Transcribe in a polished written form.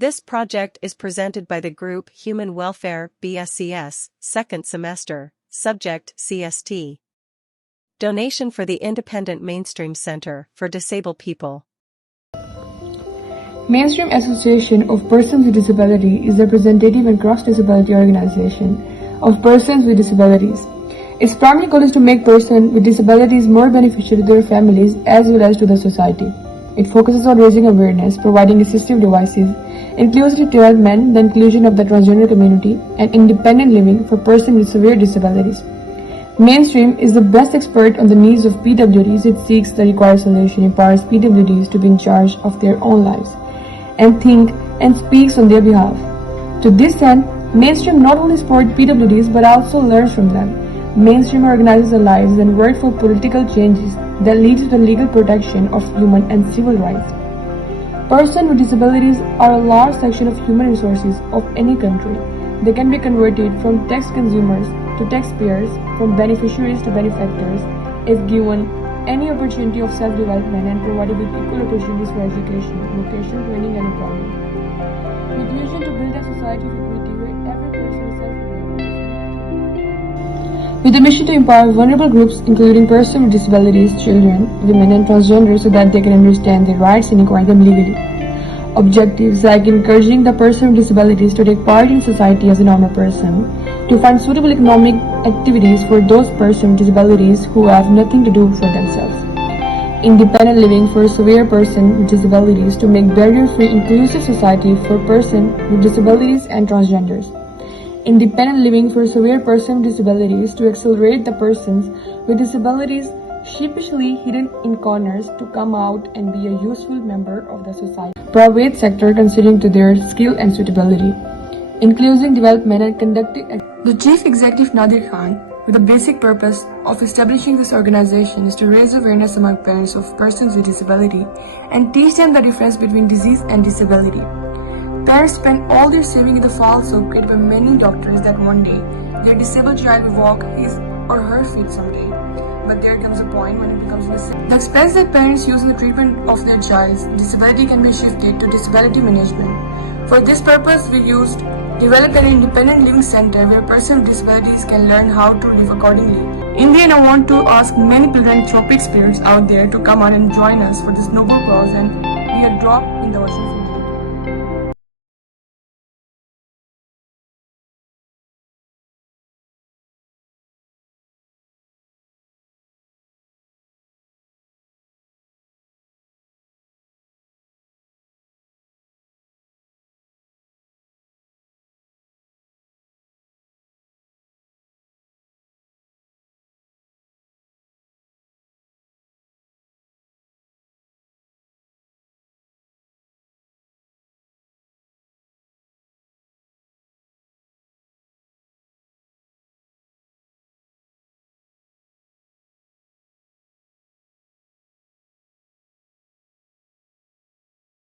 This project is presented by the group Human Welfare BScs, second semester, subject CST. Donation for the Independent Mainstream Center for Disabled People. Mainstream Association of Persons with Disability is a representative and cross-disability organization of persons with disabilities. Its primary goal is to make persons with disabilities more beneficial to their families as well as to the society. It focuses on raising awareness, providing assistive devices, inclusive development, the inclusion of the transgender community, and independent living for persons with severe disabilities. Mainstream is the best expert on the needs of PWDs. It seeks the required solution, empowers PWDs to be in charge of their own lives, and think and speaks on their behalf. To this end, Mainstream not only supports PWDs but also learns from them. Mainstream organizes their lives and works for political changes that lead to the legal protection of human and civil rights. Persons with disabilities are a large section of human resources of any country. They can be converted from tax consumers to taxpayers, from beneficiaries to benefactors, if given any opportunity of self-development and provided with equal opportunities for education, vocational training and employment. With vision to build a society of equity where every person is self-aware. With a mission to empower vulnerable groups including persons with disabilities, children, women and transgender so that they can understand their rights and acquire them legally. Objectives like encouraging the person with disabilities to take part in society as a normal person, to find suitable economic activities for those persons with disabilities who have nothing to do for themselves. Independent living for severe persons with disabilities to make barrier-free inclusive society for persons with disabilities and transgenders. Independent living for severe persons with disabilities to accelerate the persons with disabilities sheepishly hidden in corners to come out and be a useful member of the society. Private sector considering to their skill and suitability. Inclusive development and conducting. The Chief Executive Nadir Khan, with the basic purpose of establishing this organization, is to raise awareness among parents of persons with disability and teach them the difference between disease and disability. Parents spend all their savings in the false hope created by many doctors that one day their disabled child will walk his or her feet someday. But there comes a point when it becomes necessary. The expense that parents use in the treatment of their child's disability can be shifted to disability management. For this purpose, we developed an independent living center where persons with disabilities can learn how to live accordingly. In the end, I want to ask many philanthropic spirits out there to come out and join us for this noble cause and be a drop in the ocean.